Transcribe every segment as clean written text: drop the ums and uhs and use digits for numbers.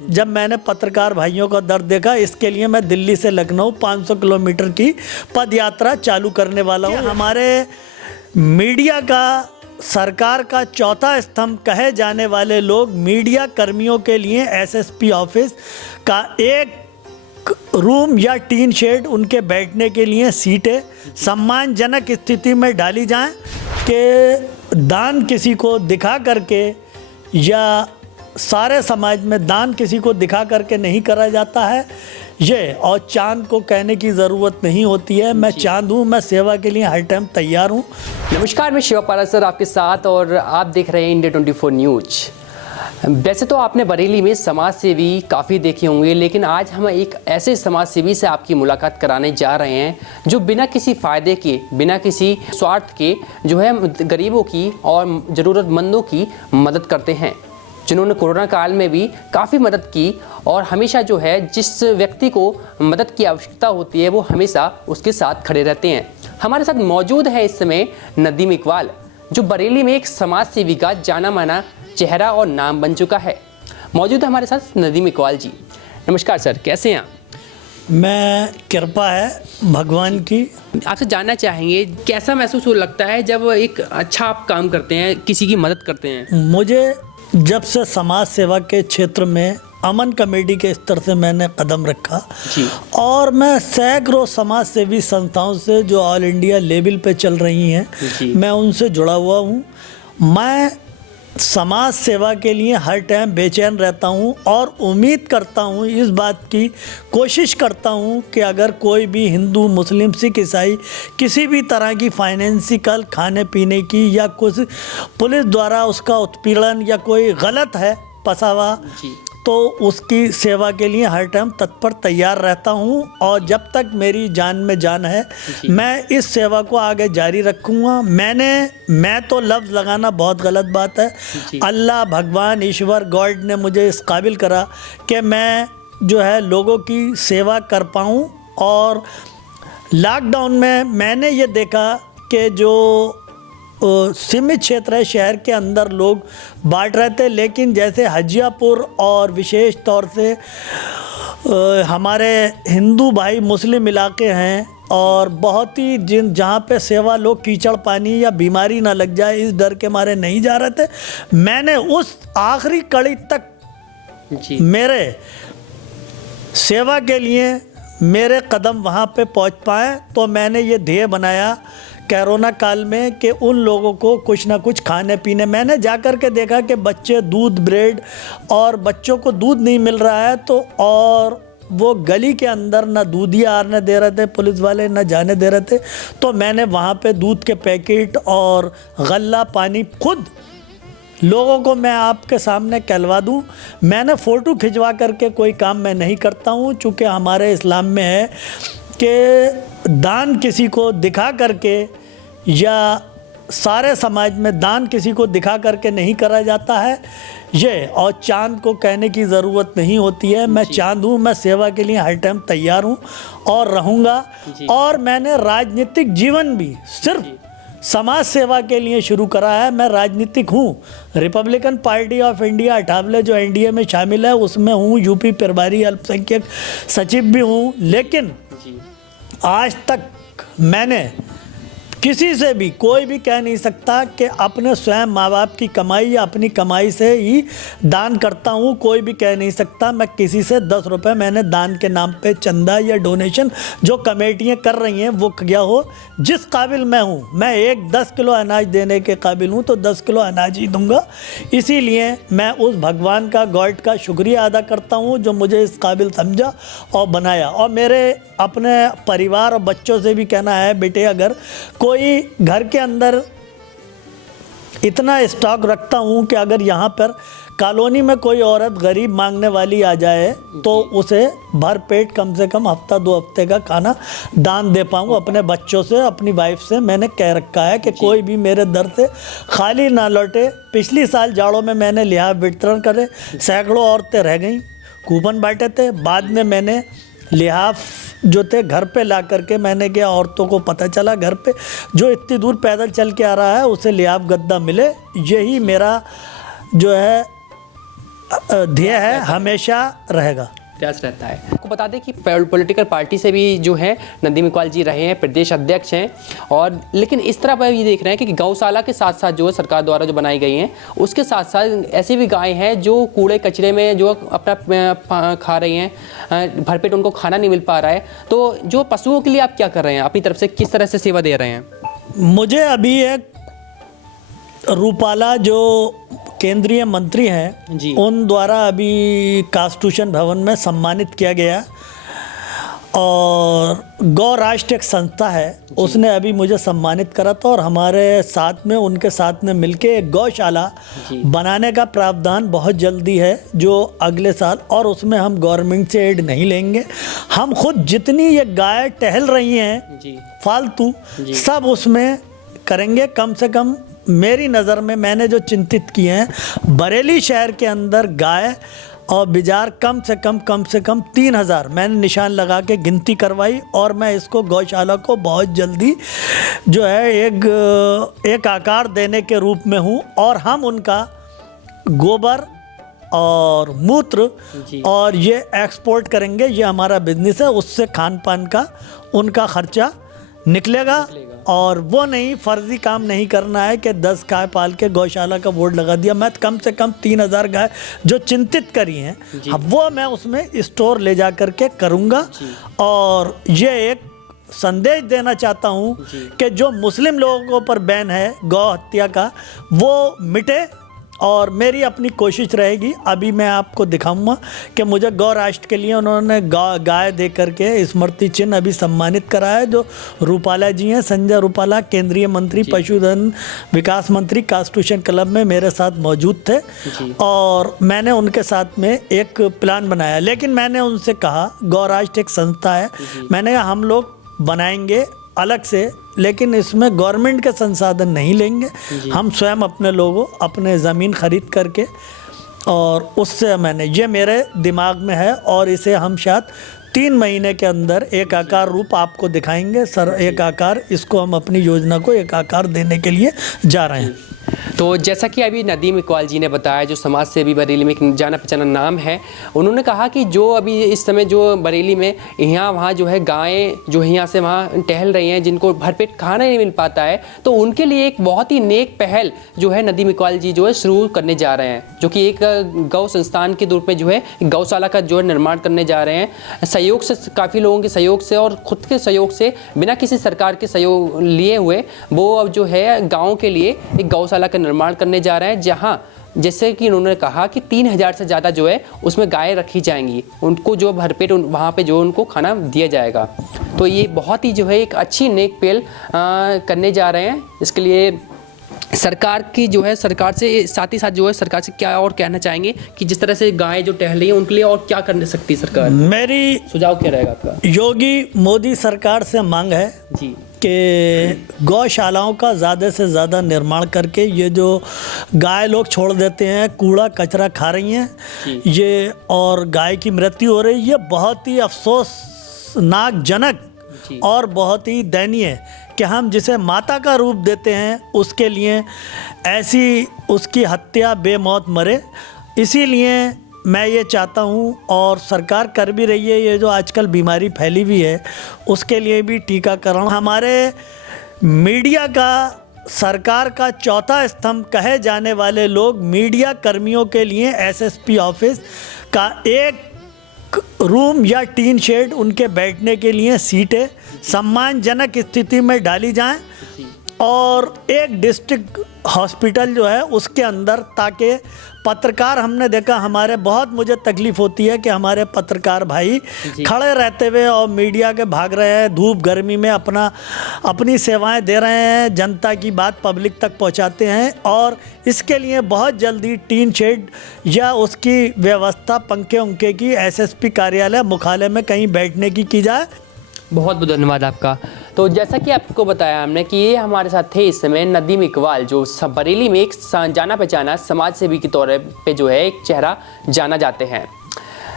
जब मैंने पत्रकार भाइयों का दर्द देखा, इसके लिए मैं दिल्ली से लखनऊ 500 किलोमीटर की पद यात्रा चालू करने वाला हूँ। हमारे मीडिया का, सरकार का चौथा स्तंभ कहे जाने वाले लोग मीडिया कर्मियों के लिए एसएसपी ऑफिस का एक रूम या टीन शेड, उनके बैठने के लिए सीटें सम्मानजनक स्थिति में डाली जाएं कि दान किसी को दिखा करके या सारे समाज में दान किसी को दिखा करके नहीं करा जाता है ये, और चांद को कहने की ज़रूरत नहीं होती है। मैं चांद हूँ, मैं सेवा के लिए हर टाइम तैयार हूँ। नमस्कार, मैं शिवा पारा सर आपके साथ और आप देख रहे हैं इंडिया 24 न्यूज। वैसे तो आपने बरेली में समाज सेवी काफ़ी देखे होंगे, लेकिन आज हम एक ऐसे समाज सेवी से आपकी मुलाकात कराने जा रहे हैं जो बिना किसी फ़ायदे के, बिना किसी स्वार्थ के जो है गरीबों की और ज़रूरतमंदों की मदद करते हैं, जिन्होंने कोरोना काल में भी काफ़ी मदद की और हमेशा जो है जिस व्यक्ति को मदद की आवश्यकता होती है वो हमेशा उसके साथ खड़े रहते हैं। हमारे साथ मौजूद है इस समय नदीम इकबाल, जो बरेली में एक समाज सेवी का जाना माना चेहरा और नाम बन चुका है। मौजूद है हमारे साथ नदीम इकबाल जी। नमस्कार सर, कैसे हैं आप? मैं, कृपा है भगवान की। आपसे जानना चाहेंगे कैसा महसूस हो लगता है जब एक अच्छा आप काम करते हैं, किसी की मदद करते हैं? मुझे जब से समाज सेवा के क्षेत्र में अमन कमेटी के स्तर से मैंने कदम रखा जी। और मैं सैकड़ों समाज सेवी संस्थाओं से जो ऑल इंडिया लेवल पे चल रही हैं, मैं उनसे जुड़ा हुआ हूँ। मैं समाज सेवा के लिए हर टाइम बेचैन रहता हूँ और उम्मीद करता हूँ, इस बात की कोशिश करता हूँ कि अगर कोई भी हिंदू, मुस्लिम, सिख, ईसाई किसी भी तरह की फाइनेंशियल, खाने पीने की या कुछ पुलिस द्वारा उसका उत्पीड़न या कोई गलत है पसावा, तो उसकी सेवा के लिए हर टाइम तत्पर तैयार रहता हूँ। और जब तक मेरी जान में जान है मैं इस सेवा को आगे जारी रखूँगा। मैं तो लफ्ज़ लगाना बहुत गलत बात है। अल्लाह, भगवान, ईश्वर, गॉड ने मुझे इस काबिल करा कि मैं जो है लोगों की सेवा कर पाऊँ। और लॉकडाउन में मैंने ये देखा कि जो सीमित क्षेत्र है, शहर के अंदर लोग बांट रहे थे, लेकिन जैसे हजियापुर और विशेष तौर से हमारे हिंदू भाई मुस्लिम इलाके हैं और बहुत ही जहाँ पे सेवा लोग कीचड़ पानी या बीमारी ना लग जाए इस डर के मारे नहीं जा रहे थे, मैंने उस आखिरी कड़ी तक मेरे सेवा के लिए मेरे कदम वहाँ पे पहुँच पाए। तो मैंने ये ध्येय बनाया कोरोना काल में कि उन लोगों को कुछ ना कुछ खाने पीने, मैंने जा कर के देखा कि बच्चे दूध, ब्रेड, और बच्चों को दूध नहीं मिल रहा है तो, और वो गली के अंदर ना दूधी आने दे रहे थे पुलिस वाले, ना जाने दे रहे थे, तो मैंने वहाँ पे दूध के पैकेट और गल्ला पानी खुद लोगों को मैं आपके सामने कहलवा दूं। मैंने फ़ोटो खिंचवा करके कोई काम मैं नहीं करता हूं, चूँकि हमारे इस्लाम में है कि दान किसी को दिखा करके या सारे समाज में दान किसी को दिखा करके नहीं करा जाता है ये, और चांद को कहने की ज़रूरत नहीं होती है। मैं चांद हूँ, मैं सेवा के लिए हर टाइम तैयार हूँ और रहूँगा। और मैंने राजनीतिक जीवन भी सिर्फ समाज सेवा के लिए शुरू करा है। मैं राजनीतिक हूँ, रिपब्लिकन पार्टी ऑफ इंडिया 58 जो एनडीए में शामिल है उसमें हूँ, यूपी प्रभारी अल्पसंख्यक सचिव भी हूँ। लेकिन आज तक मैंने किसी से भी, कोई भी कह नहीं सकता कि अपने स्वयं माँ बाप की कमाई या अपनी कमाई से ही दान करता हूँ। कोई भी कह नहीं सकता। मैं किसी से 10 रुपये मैंने दान के नाम पे चंदा या डोनेशन जो कमेटियाँ कर रही हैं वो किया हो। जिस काबिल मैं हूँ, मैं 10 किलो अनाज देने के काबिल हूँ तो 10 किलो अनाज ही दूँगा। इसीलिए मैं उस भगवान का, गॉड का शुक्रिया अदा करता हूँ जो मुझे इस काबिल समझा और बनाया। और मेरे अपने परिवार और बच्चों से भी कहना है, बेटे अगर कोई घर के अंदर इतना स्टॉक रखता हूँ कि अगर यहाँ पर कॉलोनी में कोई औरत गरीब मांगने वाली आ जाए तो उसे भर पेट कम से कम हफ्ता 2 हफ्ते का खाना दान दे पाऊँ। अपने बच्चों से, अपनी वाइफ से मैंने कह रखा है कि कोई भी मेरे दर से खाली ना लौटे। पिछली साल जाड़ों में मैंने लिहाफ वितरण करे, सैकड़ों औरतें रह गईं, कूपन बांटे थे। बाद में मैंने लिहाफ जो थे घर पे ला करके मैंने किया, औरतों को पता चला घर पे जो इतनी दूर पैदल चल के आ रहा है उसे लिहाफ गद्दा मिले। यही मेरा जो है ध्येय है, हमेशा रहेगा। प्रयास रहता है। आपको बता दें कि पॉलिटिकल पार्टी से भी जो है नदीम इकबाल जी रहे हैं, प्रदेश अध्यक्ष हैं, और लेकिन इस तरह पर ये देख रहे हैं कि गौशाला के साथ साथ जो है सरकार द्वारा जो बनाई गई हैं उसके साथ साथ ऐसी भी गायें हैं जो कूड़े कचरे में जो अपना खा रही हैं, भरपेट उनको खाना नहीं मिल पा रहा है। तो जो पशुओं के लिए आप क्या कर रहे हैं, अपनी तरफ से किस तरह से सेवा दे रहे हैं? मुझे अभी एक रूपाला जो केंद्रीय मंत्री हैं जी। उन द्वारा अभी कॉन्स्टिट्यूशन भवन में सम्मानित किया गया, और गौ राष्ट्र एक संस्था है उसने अभी मुझे सम्मानित करा था, और हमारे साथ में उनके साथ में मिलके एक गौशाला बनाने का प्रावधान बहुत जल्दी है जो अगले साल, और उसमें हम गवर्नमेंट से एड नहीं लेंगे। हम खुद जितनी ये गाय टहल रही हैं फालतू सब उसमें करेंगे। कम से कम मेरी नज़र में मैंने जो चिंतित किए हैं, बरेली शहर के अंदर गाय और बिजार कम से कम 3000 मैंने निशान लगा के गिनती करवाई, और मैं इसको गौशाला को बहुत जल्दी जो है एक आकार देने के रूप में हूँ, और हम उनका गोबर और मूत्र और ये एक्सपोर्ट करेंगे। ये हमारा बिजनेस है, उससे खान पान का उनका खर्चा निकलेगा। और वो नहीं, फर्जी काम नहीं करना है कि 10 गाय पाल के गौशाला का बोर्ड लगा दिया। मैं कम से कम 3000 गाय जो चिंतित करी हैं वो मैं उसमें स्टोर ले जा कर के करूँगा। और ये एक संदेश देना चाहता हूँ कि जो मुस्लिम लोगों पर बैन है गौ हत्या का वो मिटे, और मेरी अपनी कोशिश रहेगी। अभी मैं आपको दिखाऊंगा कि मुझे गौ राष्ट्र के लिए उन्होंने गाय दे करके स्मृति चिन्ह अभी सम्मानित करा है, जो रूपाला जी हैं, संजय रूपाला, केंद्रीय मंत्री पशुधन विकास मंत्री, कॉन्स्टिट्यूशन क्लब में मेरे साथ मौजूद थे, और मैंने उनके साथ में एक प्लान बनाया। लेकिन मैंने उनसे कहा, गौ राष्ट्र एक संस्था है, मैंने कहा हम लोग बनाएंगे अलग से, लेकिन इसमें गवर्नमेंट के संसाधन नहीं लेंगे, हम स्वयं अपने लोगों अपने ज़मीन खरीद करके, और उससे मैंने ये मेरे दिमाग में है, और इसे हम शायद 3 महीने के अंदर एक आकार रूप आपको दिखाएंगे सर। एक आकार, इसको हम अपनी योजना को एक आकार देने के लिए जा रहे हैं। तो जैसा कि अभी नदीम इकबाल जी ने बताया, जो समाज सेवी बरेली में एक जाना पहचाना नाम है, उन्होंने कहा कि जो अभी इस समय जो बरेली में यहाँ वहाँ जो है गायें जो यहाँ से वहाँ टहल रही हैं, जिनको भरपेट खाना नहीं मिल पाता है, तो उनके लिए एक बहुत ही नेक पहल जो है नदीम इकबाल जी जो है शुरू करने जा रहे हैं, जो कि एक गौ संस्थान के रूप में जो है गौशाला का जो है निर्माण करने जा रहे हैं। सहयोग से, काफ़ी लोगों के सहयोग से और खुद के सहयोग से, बिना किसी सरकार के सहयोग लिए हुए, वो अब जो है गाँव के लिए एक गौशाला का निर्माण करने जा रहे हैं, जहां जैसे कि उन्होंने कहा कि 3000 से ज़्यादा जो है उसमें गायें रखी जाएंगी, उनको जो भरपेट वहाँ पे जो उनको खाना दिया जाएगा। तो ये बहुत ही जो है एक अच्छी नेक पहल करने जा रहे हैं। इसके लिए सरकार की जो है, सरकार से साथ ही साथ जो है सरकार से क्या और कहना चाहेंगे कि जिस तरह से गायें जो टहल रही हैं उनके लिए और क्या कर सकती है सरकार? मेरी सुझाव क्या रहेगा आपका? योगी मोदी सरकार से मांग है जी कि गौशालाओं का ज़्यादा से ज़्यादा निर्माण करके, ये जो गाय लोग छोड़ देते हैं, कूड़ा कचरा खा रही हैं ये, और गाय की मृत्यु हो रही है, बहुत ही अफसोसनाक और बहुत ही दयनीय कि हम जिसे माता का रूप देते हैं उसके लिए ऐसी उसकी हत्या बेमौत मरे। इसीलिए मैं ये चाहता हूँ, और सरकार कर भी रही है, ये जो आजकल बीमारी फैली हुई है उसके लिए भी टीकाकरण। हमारे मीडिया का, सरकार का चौथा स्तंभ कहे जाने वाले लोग मीडिया कर्मियों के लिए एसएसपी ऑफिस का एक रूम या टीन शेड, उनके बैठने के लिए सीटें सम्मानजनक स्थिति में डाली जाएं, और एक डिस्ट्रिक्ट हॉस्पिटल जो है उसके अंदर, ताकि पत्रकार, हमने देखा हमारे बहुत मुझे तकलीफ़ होती है कि हमारे पत्रकार भाई खड़े रहते हुए और मीडिया के भाग रहे हैं, धूप गर्मी में अपनी सेवाएं दे रहे हैं, जनता की बात पब्लिक तक पहुंचाते हैं, और इसके लिए बहुत जल्दी टीन शेड या उसकी व्यवस्था पंखे उंखे की एसएसपी कार्यालय मुख्यालय में कहीं बैठने की जाए। बहुत बहुत धन्यवाद आपका। तो जैसा कि आपको बताया हमने कि ये हमारे साथ थे इस समय नदीम इकबाल, जो बरेली में एक जाना पहचाना समाज सेवी के तौर पे जो है एक चेहरा जाना जाते हैं।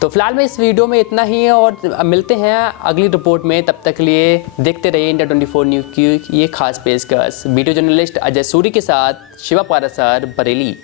तो फिलहाल में इस वीडियो में इतना ही है, और मिलते हैं अगली रिपोर्ट में। तब तक के लिए देखते रहिए इंडिया 24 न्यूज़ की ये खास पेशकश। वीडियो जर्नलिस्ट अजय सूरी के साथ शिवा पारासर, बरेली।